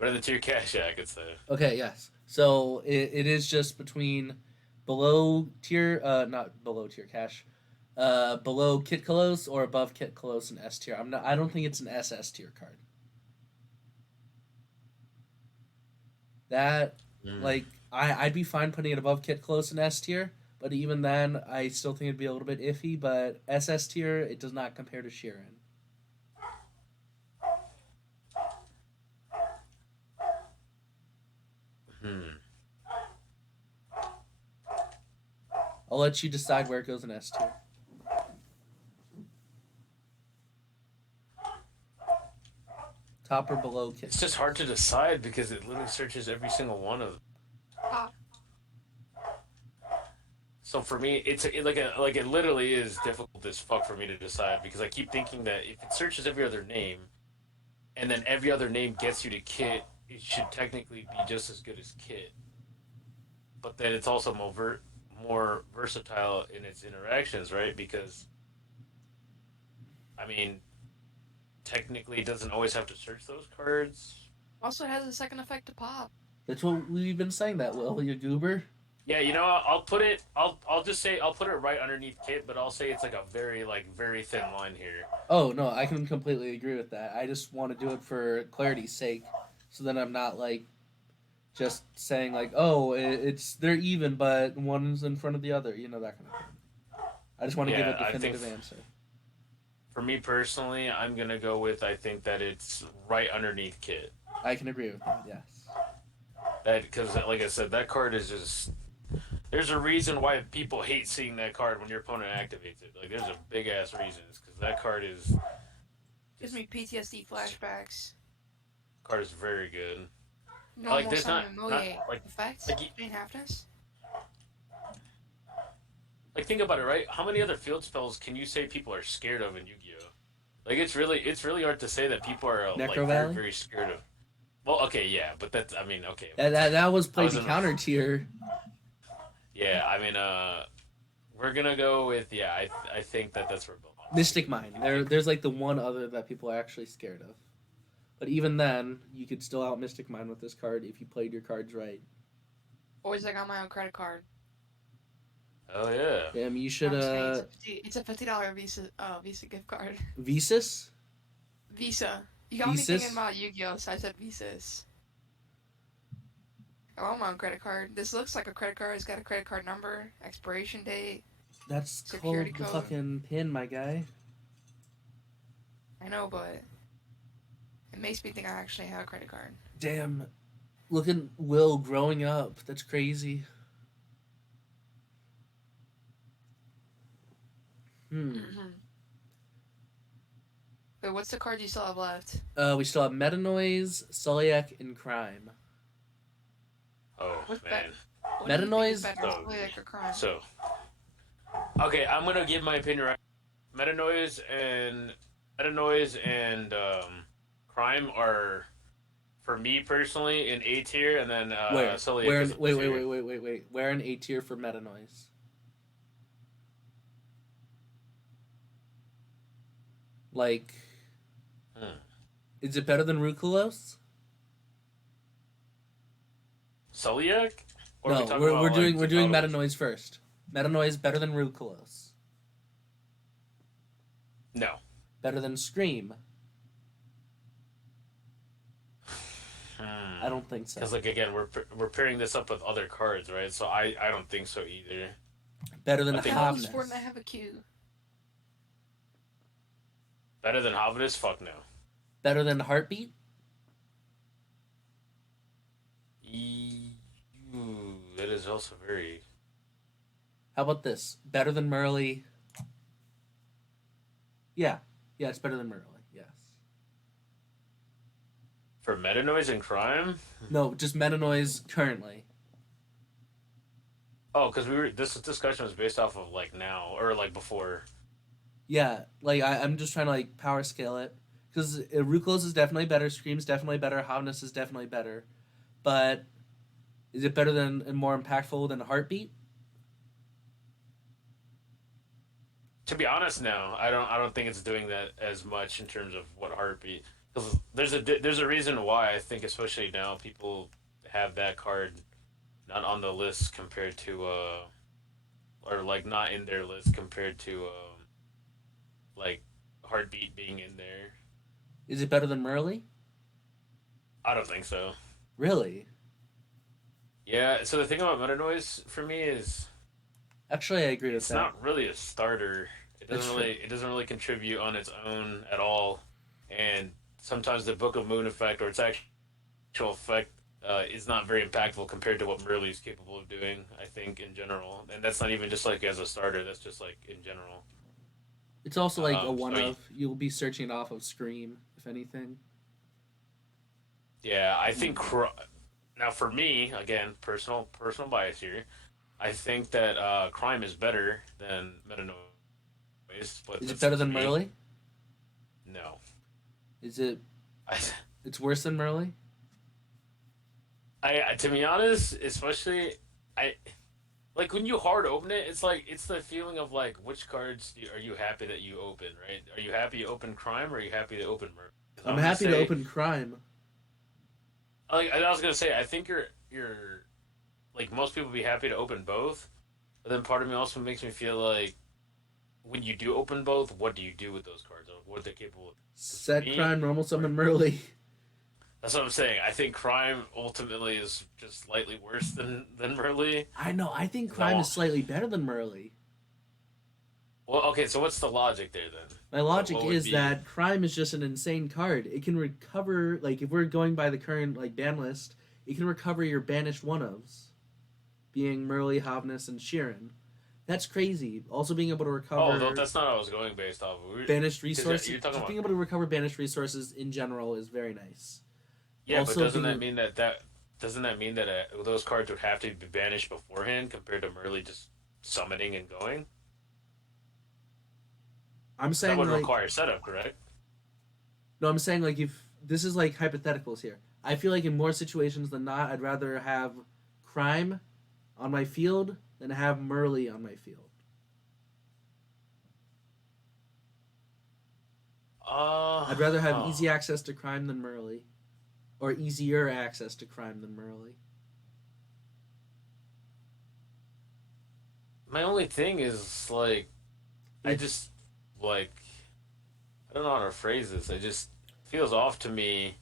in the tier cash, yeah, I could say. Okay, yes. So it is just between below tier, not below tier cash, below Kit Kalos or above Kit Kalos and S tier. I'm not. I don't think it's an SS tier card. That Mm. like I'd be fine putting it above Kit Kalos and S tier, but even then I still think it'd be a little bit iffy. But SS tier, it does not compare to Sheeran. Hmm. I'll let you decide where it goes in S tier. Top or below Kit. It's just hard to decide because it literally searches every single one of them. Ah, So for me, like it literally is difficult as fuck for me to decide because I keep thinking that if it searches every other name, and then every other name gets you to Kit, it should technically be just as good as Kit. But then it's also more versatile in its interactions, right? Because I mean, technically, it doesn't always have to search those cards. also it has a second effect to pop. That's what we've been saying. That Will you goober. Yeah, I'll put it. I'll just say I'll put it right underneath Kit, but I'll say it's like a very thin line here. Oh no, I can completely agree with that. I just want to do it for clarity's sake, so then I'm not like just saying like, oh, it's they're even, but one's in front of the other. You know that kind of thing. I just want to give Yeah, a I think definitive answer. for me personally, I'm gonna go with I think that it's right underneath Kit. I can agree with that. Yes. That because like I said, that card is just. There's a reason why people hate seeing that card when your opponent activates it. Like, there's a big ass reason. It's because that Gives me PTSD flashbacks. card is very good. Normal there's summon not humiliate. like Effects? like Ain't halfness? like think about it, right? How many other field spells can you say people are scared of in Yu-Gi-Oh? Like it's really hard to say that people are like Necro very Valley? very scared of. Well, okay, yeah, but that's I mean, okay, That was played was to in- counter tier. yeah, I mean, we're gonna go with yeah. I think that that's where it belongs. Mystic Mine. There's like the one other that people are actually scared of. But even then, you could still out Mystic Mine with this card if you played your cards right. Always like on my own credit card. Oh yeah. Damn, you should I'm saying it's a $50 Visa gift card. Visas? Visa. You got me Visas? thinking about Yu-Gi-Oh, so I said Visas. I want my own credit card. This looks like a credit card. It's got a credit card number, expiration date. That's Security called the code. fucking pin, my guy. I know, but it makes me think I actually have a credit card. Damn. Look at Will growing up. That's crazy. Mm-hmm. Wait, what's the card you still have left? We still have Meta Noise, Sulliak, and Crime. Oh What's man. What Meta do you think noise? is better, Oh, Sulliak or crime? So, okay, I'm gonna give my opinion right. Meta noise and crime are for me personally in A tier, and then Where? Sully Where? is Wait, C wait, tier. wait, wait, wait, wait. Where in A tier for Meta Noise? Like, Hmm. is it better than Rukulos? Sulliak? Or are we No, talking we're about, doing like, we're doing Meta Takalos? Noise first. Meta Noise better than Rukulos. No. Better than Scream. I don't think so. Because like again, we're pairing this up with other cards, right? So I don't think so either. Better than I think- All the sport and I Hobness. have a Q. Better than Hovidus? Fuck no. Better than Heartbeat. Ooh, that is also very. How about this? Better than Merly. Yeah, it's better than Merly. Yes. For meta noise and crime. No, just meta noise currently. Oh, because we were this discussion was based off of like now or like before. Yeah, like I'm just trying to like power scale it because Ruclose is definitely better, Scream's definitely better, Havness is definitely better, but is it better than and more impactful than Heartbeat? To be honest, no, I don't think it's doing that as much in terms of what heartbeat. Because there's a reason why I think especially now people have that card not on the list compared to or like not in their list compared to like heartbeat being in there. Is it better than Merly? I don't think so. Really? Yeah. So the thing about meta noise for me is Actually, I agree with it's that. not really a starter. That's true. It doesn't really contribute on its own at all. And sometimes the Book of Moon effect or its actual effect is not very impactful compared to what Merly is capable of doing. I think in general, and that's not even just like as a starter. That's just like in general. It's also like a one So of. You'll be searching it off of Scream, if anything. yeah, I think now for me again, personal bias here. I think that crime is better than meta noise, but Is it that's better just than me. Merly? No, Is it? I, It's worse than Merly. to be honest, especially I like when you hard open it. It's like it's the feeling of like which cards are you happy that you open, right? Are you happy you open crime, or are you happy to open murder? Because I'm I'm gonna happy to say, open Crime. like I was gonna say, I think you're like most people be happy to open both, but then part of me also makes me feel like when you do open both, what do you do with those cards? Or what they're capable of? Because for Set me, Crime, normal summon Merly. that's what I'm saying. I think crime ultimately is just slightly worse than Merly. I know. I think Because I Crime is want. slightly better than Merly. Well, okay. So what's the logic there then? My What logic what would is be? that Crime is just an insane card. It can recover, like if we're going by the current like ban list, it can recover your banished one ofs, being Merly, Havness, and Sheeran. That's crazy. Also being able to Oh, recover that's not what I was going based off of. banished Because resources, you're talking just about. being able to recover banished resources in general is very nice. Yeah, but Also doesn't being, that mean that doesn't that mean that those cards would have to be banished beforehand compared to merely just summoning and going? I'm Because that saying would like, require setup, correct? no, I'm saying like if this is like hypotheticals here. I feel like in more situations than not, I'd rather have Crime on my field than have Merly on my field. I'd rather have Huh. easy access to Crime than Merly, or easier access to Crime than Merly. My only thing is like I If just like I don't know how to phrase this. It just feels off to me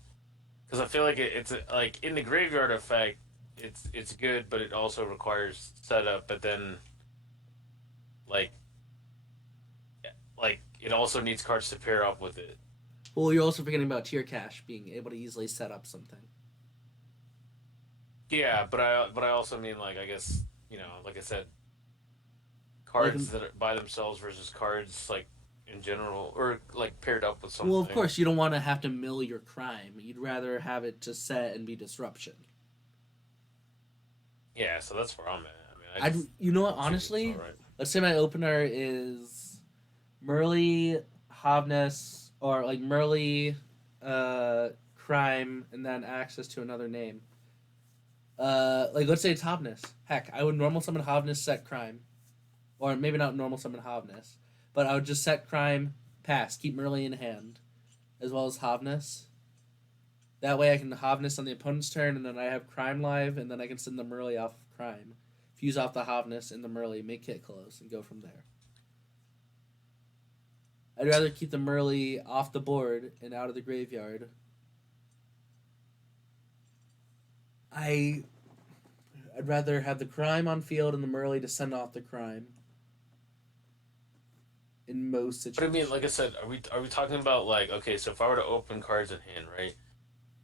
because I feel like it's like in the graveyard effect, it's good, but it also requires setup. But then like it also needs cards to pair up with it. well, you're also forgetting about Tier Cache being able to easily set up something. Yeah, but I also mean like I guess like I said, Like, cards that are by themselves versus cards like in general or like paired up with well, of something. course, you don't want to have to mill your Crime. You'd rather have it just set and be disruption. Yeah, so that's where I'm at. I mean, I'd, you know what? it seems it's all Honestly, right. let's say my opener is Merly, Havness, or like Merly, Crime, and then access to another name. Like let's say it's Havness. Heck, I would normal summon Havness, set Crime, or maybe not normal summon Havness, but I would just set Crime, pass, keep Merly in hand, as well as Havness. That way I can Havness on the opponent's turn, and then I have Crime live, and then I can send the Merly off of Crime, fuse off the Havness in the Merly, make it close, and go from there. I'd rather keep the Merly off the board and out of the graveyard. I I'd rather have the Crime on field and the Merly to send off the Crime in most But I mean, situations. like I said, are we talking about like okay? So if I were to open cards in hand, right?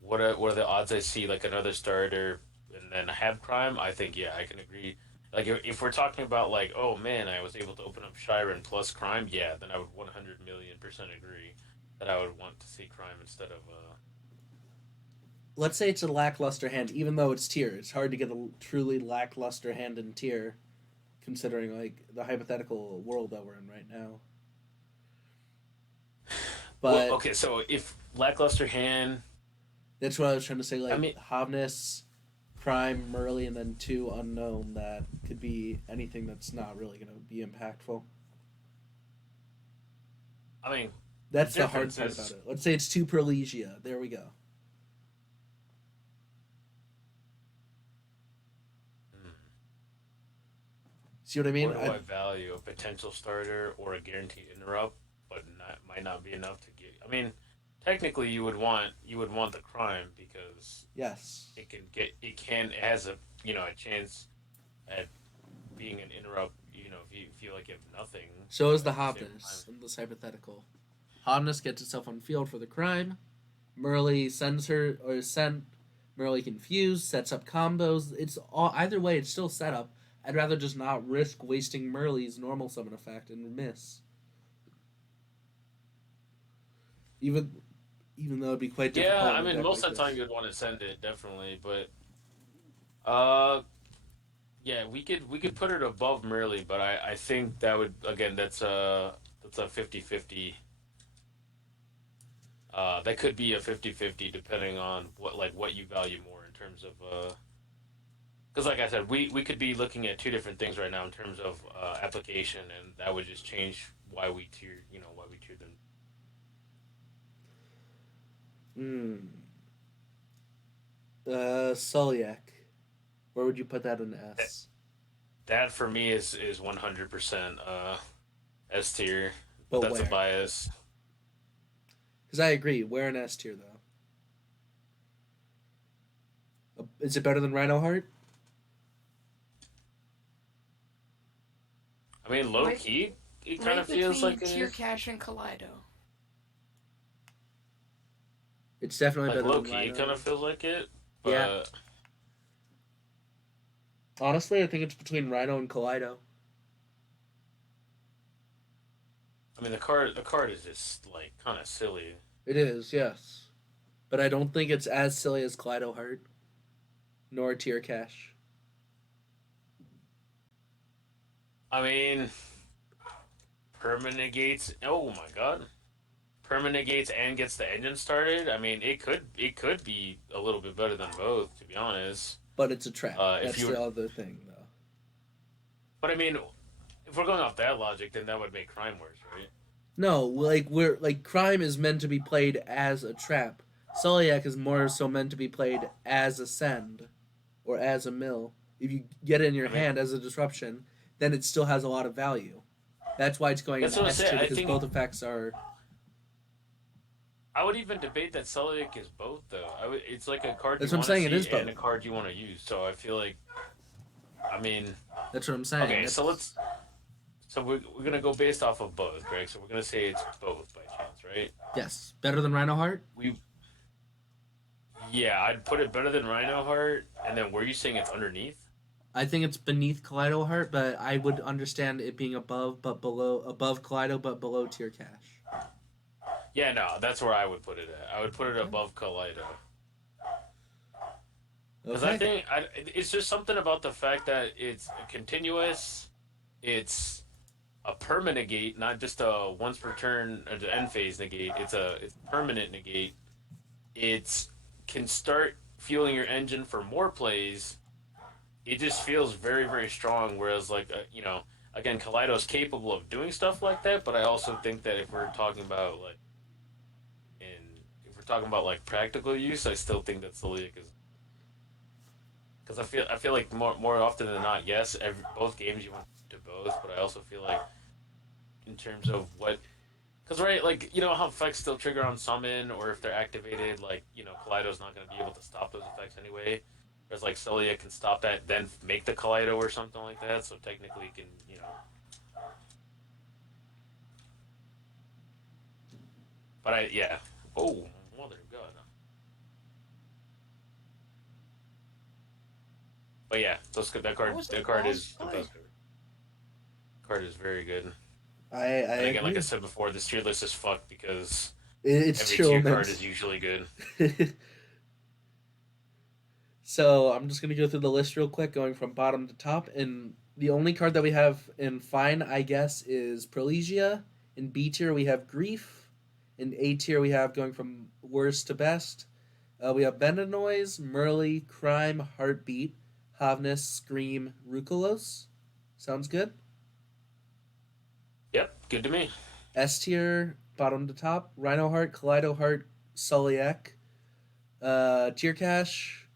What are the odds I see like another starter and then have crime? I think yeah, I can agree. Like if we're talking about like oh man, I was able to open up Shiren plus crime, yeah, then I would 100 million% agree that I would want to see crime instead of. let's say it's a lackluster hand, even though it's tier. It's hard to get a truly lackluster hand in tier, considering like the hypothetical world that we're in right now. Well, But okay, so if lackluster hand, that's what I was trying to say. I Like mean, Havness, Crime, Merly, and then two unknown that could be anything that's not really going to be impactful. I mean, the That's the hard difference part about is, it. Let's say it's two Perlegia. There we go. hmm, See what I mean? what do I value? A potential starter or a guaranteed interrupt, but not might not be enough to get. I mean, technically, you would want the crime because Yes. it has a chance at being an interrupt. If you feel like you have nothing, So is but the at the same time, Havness in this hypothetical. Havness gets itself on field for the crime. Merly sends her or is sent. Merly confused, sets up combos. It's all either way. It's still setup. I'd rather just not risk wasting Merly's normal summon effect and miss. Even even though it'd be quite yeah. difficult I in a mean, deck most like of the time this. you'd want to send it definitely, but uh, yeah, we could put it above Merely, but I think that would again that's a 50-50. That could be a 50-50 depending on what you value more in terms of because like I said, we could be looking at two different things right now in terms of application, and that would just change why we tier them. Hmm. Sulyak. Where would you put that in That, S? that for me is 100% S tier, but But that's a where? bias. Because I agree. Where in S tier though? Is it better than Rhino Heart? I mean, low Right, key, it kind right of feels between like it Tier is. Cash and Kaleido. It's definitely Like better low than key, it Rhino. kind of feels like it, Yeah. but Honestly, I think it's between Rhino and Kaleido. I mean the card is just like kind of silly. It is, yes. But I don't think it's as silly as Kaleido Heart, nor Tier Cash. I mean, permanent gates. Oh my god, permanent gates and gets the engine started. I mean, it could be a little bit better than both, to be honest. But it's a trap. If That's you the were, other thing, though. but I mean, if we're going off that logic, then that would make crime worse, right? No, like we're like crime is meant to be played as a trap. Solyak is more so meant to be played as a send or as a mill. If you get it in your I mean, hand as a disruption, then it still has a lot of value. That's why it's going that's into what I S say. tier I because think both effects are. I would even debate that Celiac is both, though. It's like a card you That's what I'm want to saying. It is see and both. a card you want to use. So I feel like, I mean, That's what I'm saying. okay, so It's let's so we're gonna go based off of both, Greg. So we're gonna say it's both by chance, right? yes, better than Rhino Heart. We Yeah, I'd put it better than Rhino Heart, and then were you saying it's underneath? I think it's beneath Kaleido Heart, but I would understand it being above Kaleido, but below Tier Cash. Yeah, no, that's where I would put it at. I would put it Okay. above Kaleido. Because I Okay. think it's just something about the fact that it's continuous, it's a permanent negate, not just a once per turn or the end phase negate. It's permanent negate. It's can start fueling your engine for more plays. It just feels very very strong. Whereas again, Kaleido's capable of doing stuff like that. But I also think that if we're talking about like practical use, I still think that Celiac is because I feel like more often than not, yes, both games you want to both, but I also feel like in terms of what, because right, like how effects still trigger on summon, or if they're activated, like Kaleido's not going to be able to stop those effects anyway. Whereas like Celia can stop that, then make the Kaleido or something like that. So technically, it can But I yeah. Oh, mother of God. But yeah, that What card was the that card boss is the fight? best card is very good. I And again, like I agree. said before, this tier list is fucked because It's every tier card Tearlaments. is usually good. So I'm just gonna go through the list real quick, going from bottom to top. And the only card that we have in fine, I guess, is Prolegia. In B tier, we have Grief. In A tier, we have going from worst to best. We have Bendanoise, Merly, Crime, Heartbeat, Havness, Scream, Rucolos. Sounds good. Yep, good to me. S tier, bottom to top, Rhino Heart, Kaleido Heart, Sulliek, Tier Cash,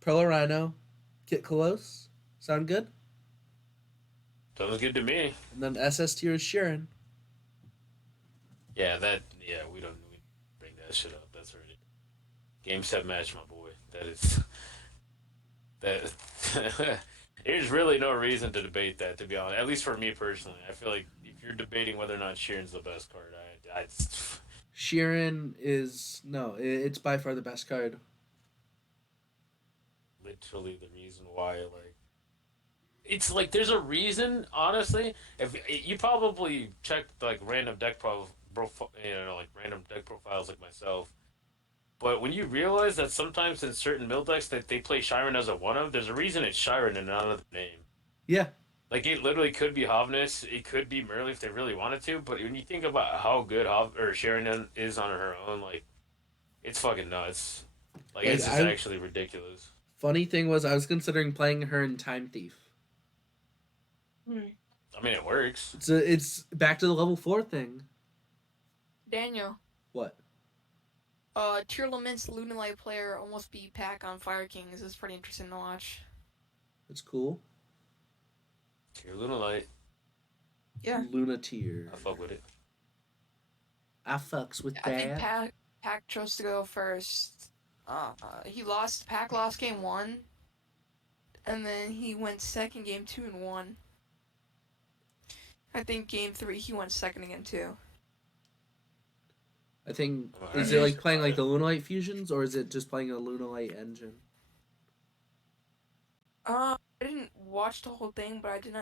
Perla Rhino, Kit Kalos. Sound good? Sounds good to me. And then SS tier is Sharon. Yeah, we bring that shit up. That's already game set match, my boy. That is that. There's really no reason to debate that, to be honest. At least for me personally, I feel like if you're debating whether or not Sheeran's the best card, I Sharon is no, it's by far the best card. literally the reason why. Like, it's like there's a reason. Honestly, if you probably checked like random like random deck profiles like myself. But when you realize that sometimes in certain mill decks that they play Shiren as a one of, there's a reason it's Shiren and not another name. Yeah, Like it literally could be Hovness, it could be Merly if they really wanted to. But when you think about how good Sharon is on her own, like it's fucking nuts. Like like it's just I. actually ridiculous. Funny thing was, I was considering playing her in Time Thief. Hmm. I mean, it works. It's back to the level 4 thing. Daniel. What? Tearlaments Lunalight player almost beat Pack on Fire Kings. It's pretty interesting to watch. It's cool. Your Lunalight, Yeah. Luna tier. I fuck with it. I fucks with I think that. Pack chose to go first. Pack lost game 1, and then he went second game 2 and 1. I think game 3 he went second again too. I think Oh, is it like playing like the Lunalight fusions, or is it just playing a Lunalight engine? I didn't watch the whole thing, but I did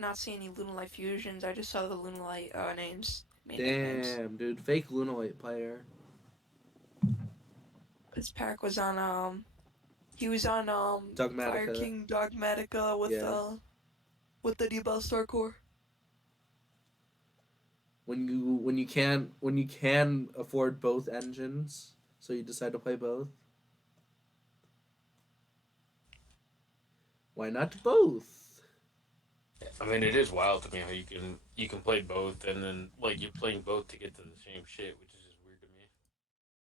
not see any Lunalight fusions. I just saw the Lunalight names. Names. Damn, dude, fake Lunalight player. This Pack was on he was on Dogmatica. Fire King Dogmatica Yes. with the Debel Star Core. When you can afford both engines, so you decide to play both. Why not both? I mean, it is wild to me how you can play both and then like you're playing both to get to the same shit, which